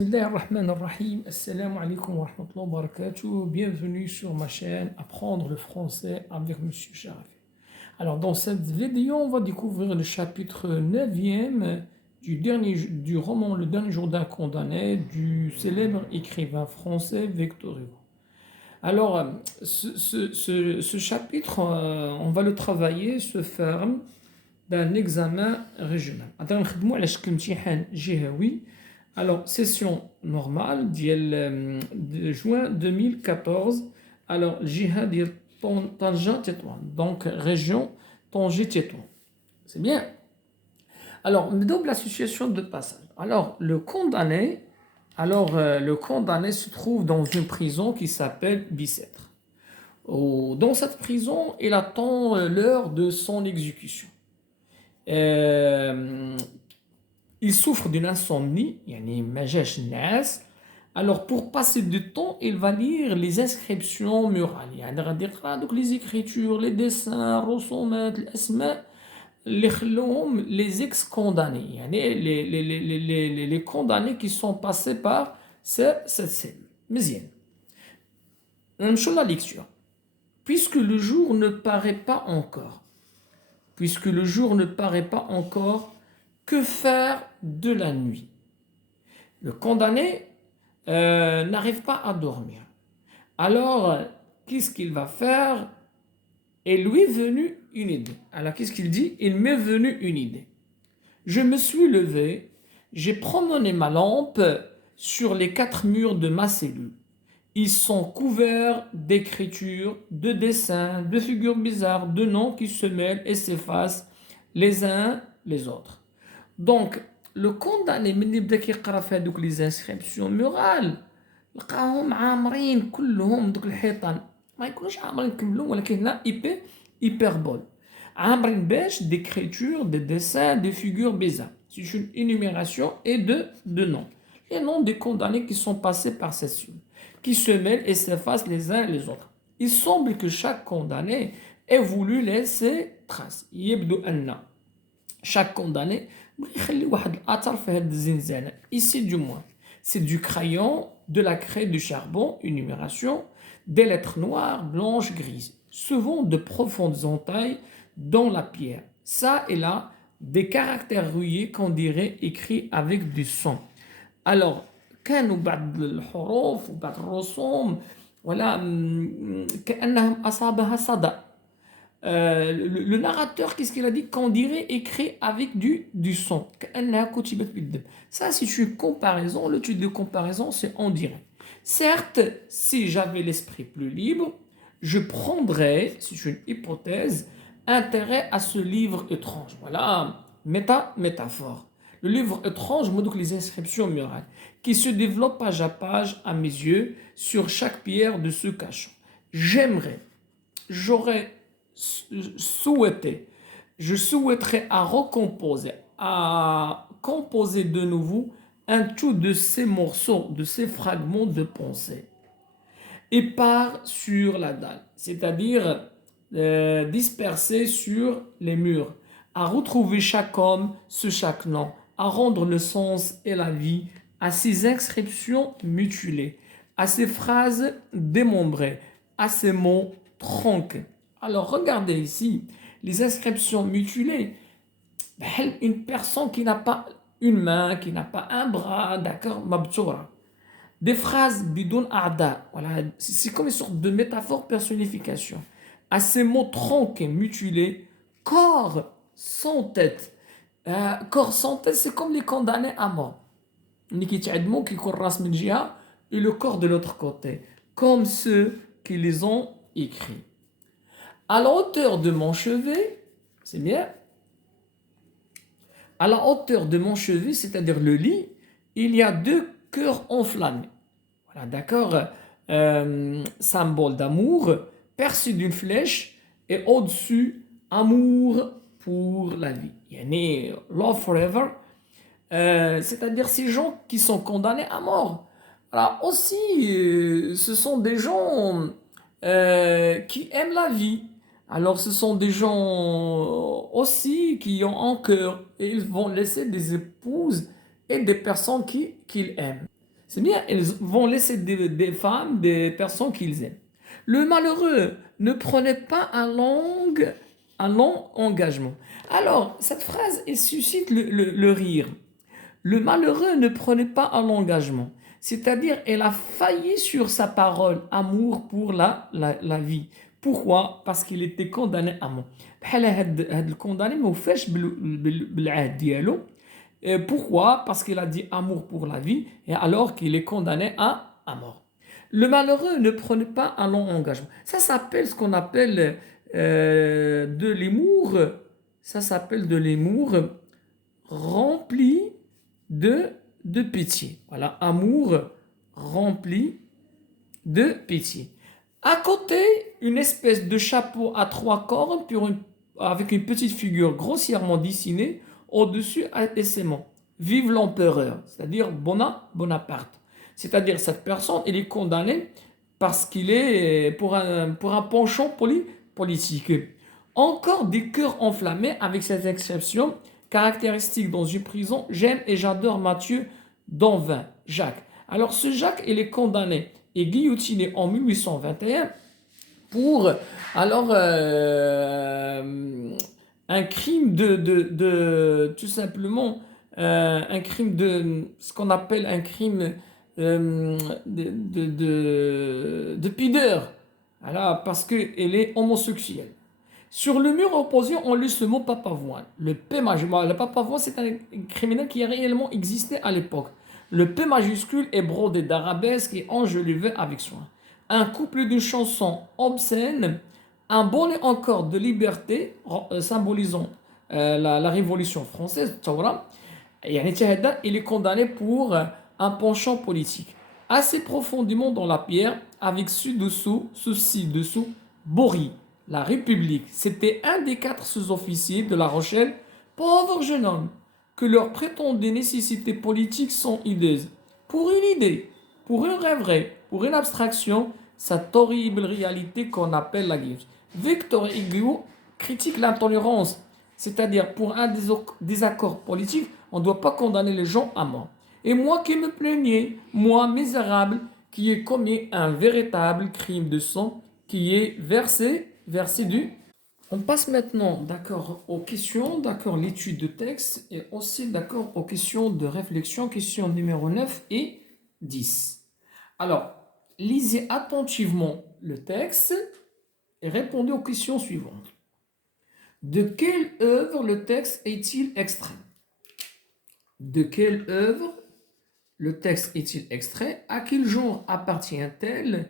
Bismillahirrahmanirrahim. Assalamu alaikum wa rahmatullahi wa barakatuh. Bienvenue sur ma chaîne Apprendre le français avec Monsieur Sharafi. Alors, dans cette vidéo, on va découvrir le chapitre 9e du roman Le dernier jour d'un condamné du célèbre écrivain français Victor Hugo. Alors, ce chapitre, on va le travailler sous forme d'un examen régional. Alors, session normale de juin 2014. Alors, jihad Tanja Tétouan. Donc, région Tanger Tétouan. C'est bien. Alors, double association de passage. Alors, le condamné se trouve dans une prison qui s'appelle Bicêtre. Dans cette prison, il attend l'heure de son exécution. Il souffre d'une insomnie, alors pour passer du temps, il va lire les inscriptions murales, donc les écritures, les dessins, les ex-condamnés, les condamnés qui sont passés par cette cellule. Mais la lecture. Puisque le jour ne paraît pas encore, que faire de la nuit? Le condamné n'arrive pas à dormir. Alors, qu'est-ce qu'il va faire? Et lui est venue une idée. Alors, qu'est-ce qu'il dit? Il m'est venu une idée. Je me suis levé, j'ai promené ma lampe sur les 4 murs de ma cellule. Ils sont couverts d'écritures, de dessins, de figures bizarres, de noms qui se mêlent et s'effacent les uns les autres. Donc, le condamné, من يبدا كيقرا في هذوك les inscriptions murales لقاهم عامرين كلهم دوك الحيطان ما يكونوش عامرين كلهم ولكن هنا hyperbole عامرين باش d'écritures, de dessins, de figures bizarres. C'est une énumération et de noms. Les noms des condamnés qui sont passés par cette suite, qui se mêlent et s'effacent les uns les autres. Il semble que chaque condamné ait voulu laisser trace. يبدو أن chaque condamné ici du moins, c'est du crayon, de la craie, du charbon, une numération, des lettres noires, blanches, grises, souvent de profondes entailles dans la pierre. Ça et là, des caractères rouillés qu'on dirait écrits avec du sang. Alors, كانوا بعض الحروف وبعض الرسوم ولا كأنهم أصابها صدأ. Le narrateur, qu'est-ce qu'il a dit? Qu'on dirait écrit avec du son. Ça, c'est une comparaison. Le titre de comparaison, c'est on dirait. Certes, si j'avais l'esprit plus libre, je prendrais, c'est une hypothèse, intérêt à ce livre étrange. Voilà, métaphore. Le livre étrange, donc les inscriptions murales, qui se développe page à page à mes yeux sur chaque pierre de ce cachot. Je souhaiterais à composer de nouveau un tout de ces morceaux, de ces fragments de pensée, épars sur la dalle, c'est-à-dire dispersés sur les murs, à retrouver chaque homme sous chaque nom, à rendre le sens et la vie à ces inscriptions mutilées, à ces phrases démembrées, à ces mots tronqués. Alors, regardez ici, les inscriptions mutilées. Une personne qui n'a pas une main, qui n'a pas un bras, d'accord, mabtoura. Des phrases bidon arda. Voilà, c'est comme une sorte de métaphore personnification. À ces mots tronqués, mutilés, corps sans tête. Corps sans tête, c'est comme les condamnés à mort. Et le corps de l'autre côté, comme ceux qui les ont écrits. À la hauteur de mon chevet, c'est bien. À la hauteur de mon chevet, c'est-à-dire le lit, il y a 2 cœurs enflammés. Voilà, d'accord. Symbole d'amour, percé d'une flèche, et au-dessus, amour pour la vie. Yani, love forever. C'est-à-dire ces gens qui sont condamnés à mort. Alors aussi, ce sont des gens qui aiment la vie. Alors ce sont des gens aussi qui ont un cœur et ils vont laisser des épouses et des personnes qu'ils aiment. C'est bien, ils vont laisser des femmes, des personnes qu'ils aiment. Le malheureux ne prenait pas un long engagement. Alors, cette phrase, elle suscite le rire. Le malheureux ne prenait pas un engagement. C'est-à-dire, elle a failli sur sa parole, amour pour la vie. Pourquoi? Parce qu'il était condamné à mort. بحال هاد الكونداني ما وفاش بالعهد ديالو. Pourquoi? Parce qu'il a dit amour pour la vie et alors qu'il est condamné à mort. Le malheureux ne prenait pas un long engagement. Ça s'appelle ce qu'on appelle de l'humour. Ça s'appelle de l'humour rempli de, de pitié. Voilà, amour rempli de pitié. À côté, une espèce de chapeau à trois cornes avec une petite figure grossièrement dessinée au-dessus et ses mots. Vive l'empereur, c'est-à-dire Bonaparte. C'est-à-dire cette personne, elle est condamnée parce qu'il est pour un penchant politique. Encore des cœurs enflammés avec cette exception caractéristique dans une prison. J'aime et j'adore Mathieu Danvin, Jacques. Alors ce Jacques, il est condamné et guillotiné en 1821 pour alors un crime tout simplement un crime de ce qu'on appelle un crime de pudeur. Voilà, parce qu'elle est homosexuelle. Sur le mur opposé, on lit ce mot papavoine. Le P majuscule. Le papavoine, c'est un criminel qui a réellement existé à l'époque. Le P majuscule est brodé d'arabesques et enjolivé avec soin. Un couplet de chansons obscènes, un bonnet encore de liberté, symbolisant la Révolution française, Tawra. Il est condamné pour un penchant politique. Assez profondément dans la pierre, avec ci-dessous, Bory. La République, c'était un des 4 sous-officiers de La Rochelle, pauvre jeune homme, que leurs prétendues nécessités politiques sont hideuses. Pour une idée, pour un rêverie, pour une abstraction, cette horrible réalité qu'on appelle la guerre. Victor Hugo critique l'intolérance, c'est-à-dire pour un désaccord politique, on ne doit pas condamner les gens à mort. Et moi qui me plaignais, moi misérable, qui ai commis un véritable crime de sang, qui est versé du. On passe maintenant, d'accord, aux questions, d'accord, l'étude de texte et aussi, d'accord, aux questions de réflexion, questions numéro 9 et 10. Alors, lisez attentivement le texte et répondez aux questions suivantes. De quelle œuvre le texte est-il extrait? De quelle œuvre le texte est-il extrait? À quel genre appartient-elle?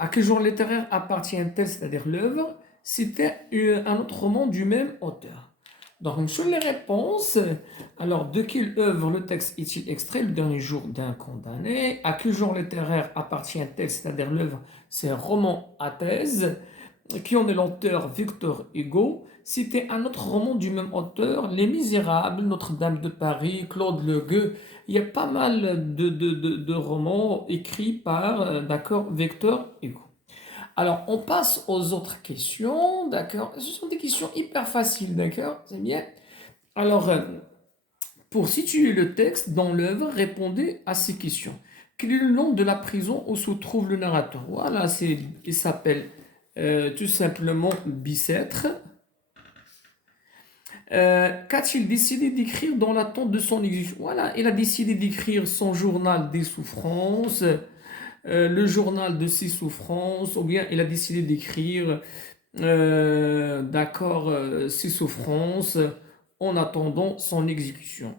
À quel genre littéraire appartient-elle, c'est-à-dire l'œuvre? C'était un autre roman du même auteur. Donc, sur les réponses, alors de quelle œuvre le texte est-il extrait? Le dernier jour d'un condamné. À quel genre littéraire appartient-elle, c'est-à-dire l'œuvre? C'est un roman à thèse. Qui en est l'auteur? Victor Hugo. C'était un autre roman du même auteur, Les Misérables, Notre-Dame de Paris, Claude Le Gueux. Il y a pas mal de romans écrits par, d'accord, Victor Hugo. Alors, on passe aux autres questions, d'accord. Ce sont des questions hyper faciles, d'accord, c'est bien. Alors, pour situer le texte dans l'œuvre, répondez à ces questions. Quel est le nom de la prison où se trouve le narrateur? Voilà, il s'appelle tout simplement Bicêtre. Qu'a-t-il décidé d'écrire dans l'attente de son exécution? Voilà, il a décidé d'écrire son journal des souffrances, le journal de ses souffrances, ou bien il a décidé d'écrire, d'accord, ses souffrances en attendant son exécution.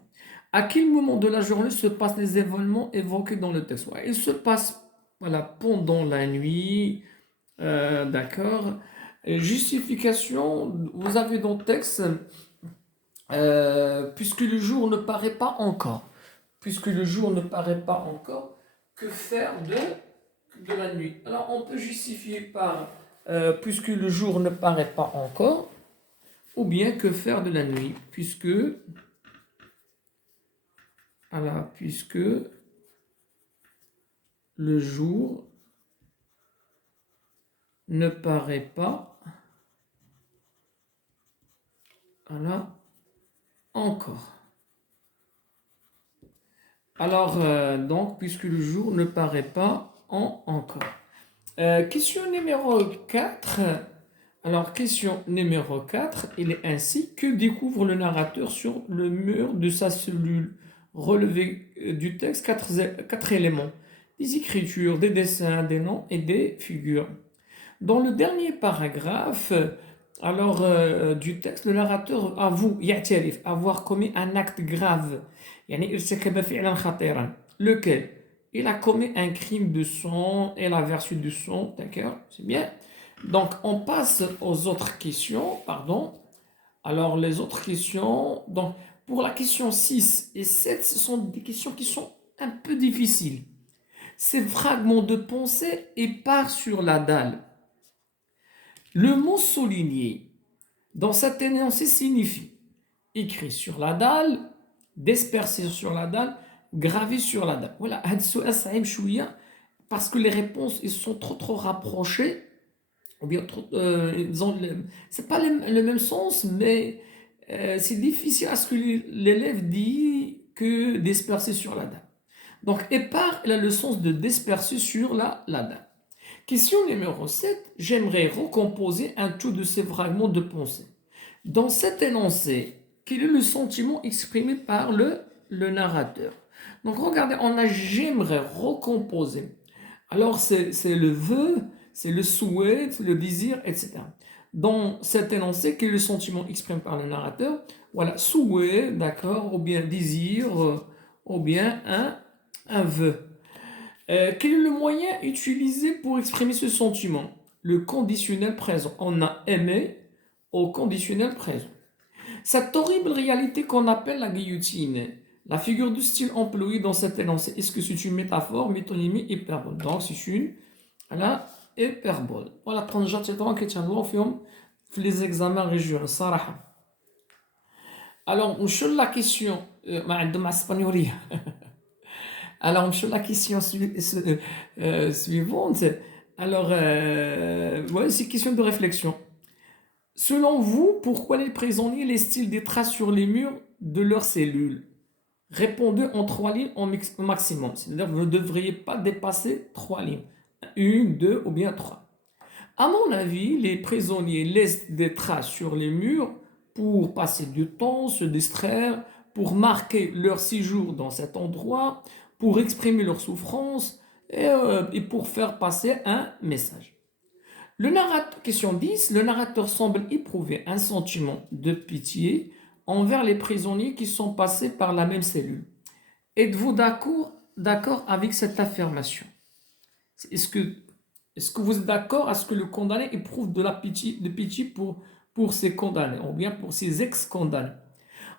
À quel moment de la journée se passent les événements évoqués dans le texte? Ouais, il se passe, voilà, pendant la nuit, d'accord. Justification, vous avez dans le texte, puisque le jour ne paraît pas encore. Puisque le jour ne paraît pas encore, que faire de la nuit? Alors on peut justifier par puisque le jour ne paraît pas encore, ou bien que faire de la nuit, puisque le jour ne paraît pas encore. Alors, donc, puisque le jour ne paraît pas encore. Question numéro 4. Alors, question numéro 4, il est ainsi. Que découvre le narrateur sur le mur de sa cellule? Relevé du texte quatre éléments. Des écritures, des dessins, des noms et des figures. Dans le dernier paragraphe, alors du texte, le narrateur avoue, يعترف, avoir commis un acte grave. يعني ارتكب فعلا خطيرا. Lequel? Il a commis un crime de sang et la vertu du sang, d'accord? C'est bien. Donc on passe aux autres questions, pardon. Alors les autres questions, donc pour la question 6 et 7, ce sont des questions qui sont un peu difficiles. Ces fragments de pensée épars sur la dalle. Le mot souligné dans cet énoncé signifie écrit sur la dalle, dispersé sur la dalle, gravé sur la dalle. Voilà, هاد السؤال صعيب شوية parce que les réponses ils sont trop rapprochées ou bien trop, ils ont c'est pas le même sens mais c'est difficile à ce que l'élève dit que disperser sur la dalle. Donc épars, il a le sens de disperser sur la dalle. Question numéro 7. J'aimerais recomposer un tout de ces fragments de pensée. Dans cet énoncé, quel est le sentiment exprimé par le narrateur? Donc regardez, on a j'aimerais recomposer. Alors c'est le vœu, c'est le souhait, c'est le désir, etc. Dans cet énoncé, quel est le sentiment exprimé par le narrateur? Voilà, souhait, d'accord, ou bien désir, ou bien un vœu. Quel est le moyen utilisé pour exprimer ce sentiment? Le conditionnel présent. On a aimé au conditionnel présent. Cette horrible réalité qu'on appelle la guillotine, la figure de style employée dans cet énoncé, est-ce que c'est une métaphore, métonymie, hyperbole? Donc c'est une hyperbole. Voilà, طنجات طبعا كيتعملوا فيهم في les examens régionaux صراحة. Alors, نمشيو la question ما عندهم مع الاسبانيولية. Alors, on la question suivante. Alors, ouais, c'est une question de réflexion. Selon vous, pourquoi les prisonniers laissent-ils des traces sur les murs de leurs cellules? Répondez en 3 lignes au maximum. C'est-à-dire que vous ne devriez pas dépasser 3 lignes. 1, 2 ou bien 3. À mon avis, les prisonniers laissent des traces sur les murs pour passer du temps, se distraire, pour marquer leur séjour dans cet endroit, pour exprimer leur souffrance et pour faire passer un message. Question 10, le narrateur semble éprouver un sentiment de pitié envers les prisonniers qui sont passés par la même cellule. Êtes-vous d'accord avec cette affirmation? Est-ce que vous êtes d'accord à ce que le condamné éprouve de pitié pour ses condamnés, ou bien pour ses ex-condamnés?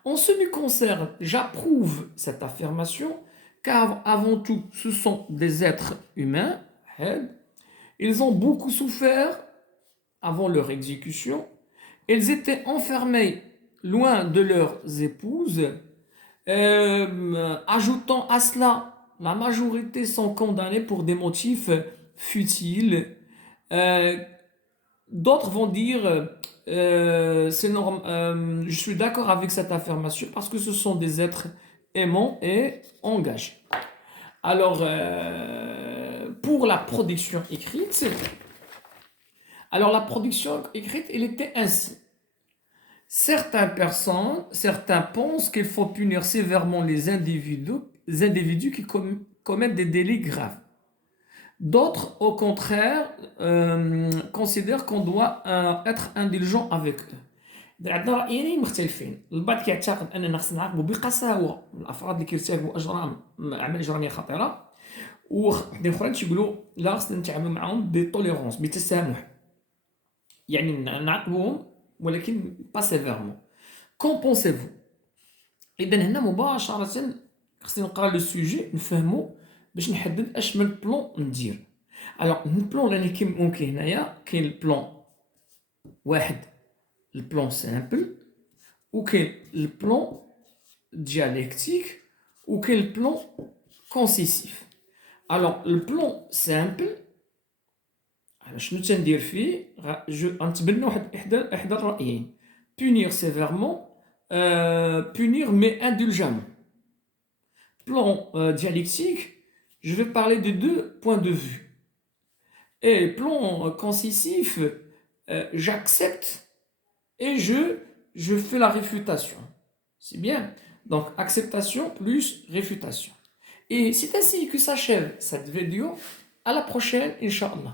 En ce qui me concerne, j'approuve cette affirmation, car avant tout, ce sont des êtres humains. Ils ont beaucoup souffert avant leur exécution. Ils étaient enfermés loin de leurs épouses. Ajoutant à cela, la majorité sont condamnés pour des motifs futiles. D'autres vont dire je suis d'accord avec cette affirmation parce que ce sont des êtres aimants et engagés. Alors, pour la production écrite, elle était ainsi. Certaines personnes, certains pensent qu'il faut punir sévèrement les individus qui commettent des délits graves. D'autres, au contraire, considèrent qu'on doit être indulgent avec eux. عندنا رأيين مختلفين. البعض كيعتقد أننا خصنا نعاقبوا بقساوة الأفراد اللي كيرتكبوا أعمال إجرامية خطيرة، وآخرين تيقولوا لا، خصنا نتعاملوا معهم بتوليرونس، بتسامح، يعني نعاقبوهم ولكن با سيفيرمون. كون بونسيفو؟ إذا هنا مباشرة خصني نقرا لو سوجي نفهمو باش نحدد اش من بلون ندير. الوغ البلون اللي ممكن هنايا كاين البلون واحد، البلون سامبل، وكاين البلون دياليكتيك، وكاين البلون كونسيسيف. الوغ البلون سامبل شنو تندير فيه؟ غنتبنى احدى الرايين: punir sévèrement, punir mais indulgemment. plan dialectique, je vais parler de deux points de vue. Et plan concisif, j'accepte et je fais la réfutation. C'est bien. Donc, acceptation plus réfutation. Et c'est ainsi que s'achève cette vidéo. À la prochaine, Inch'Allah.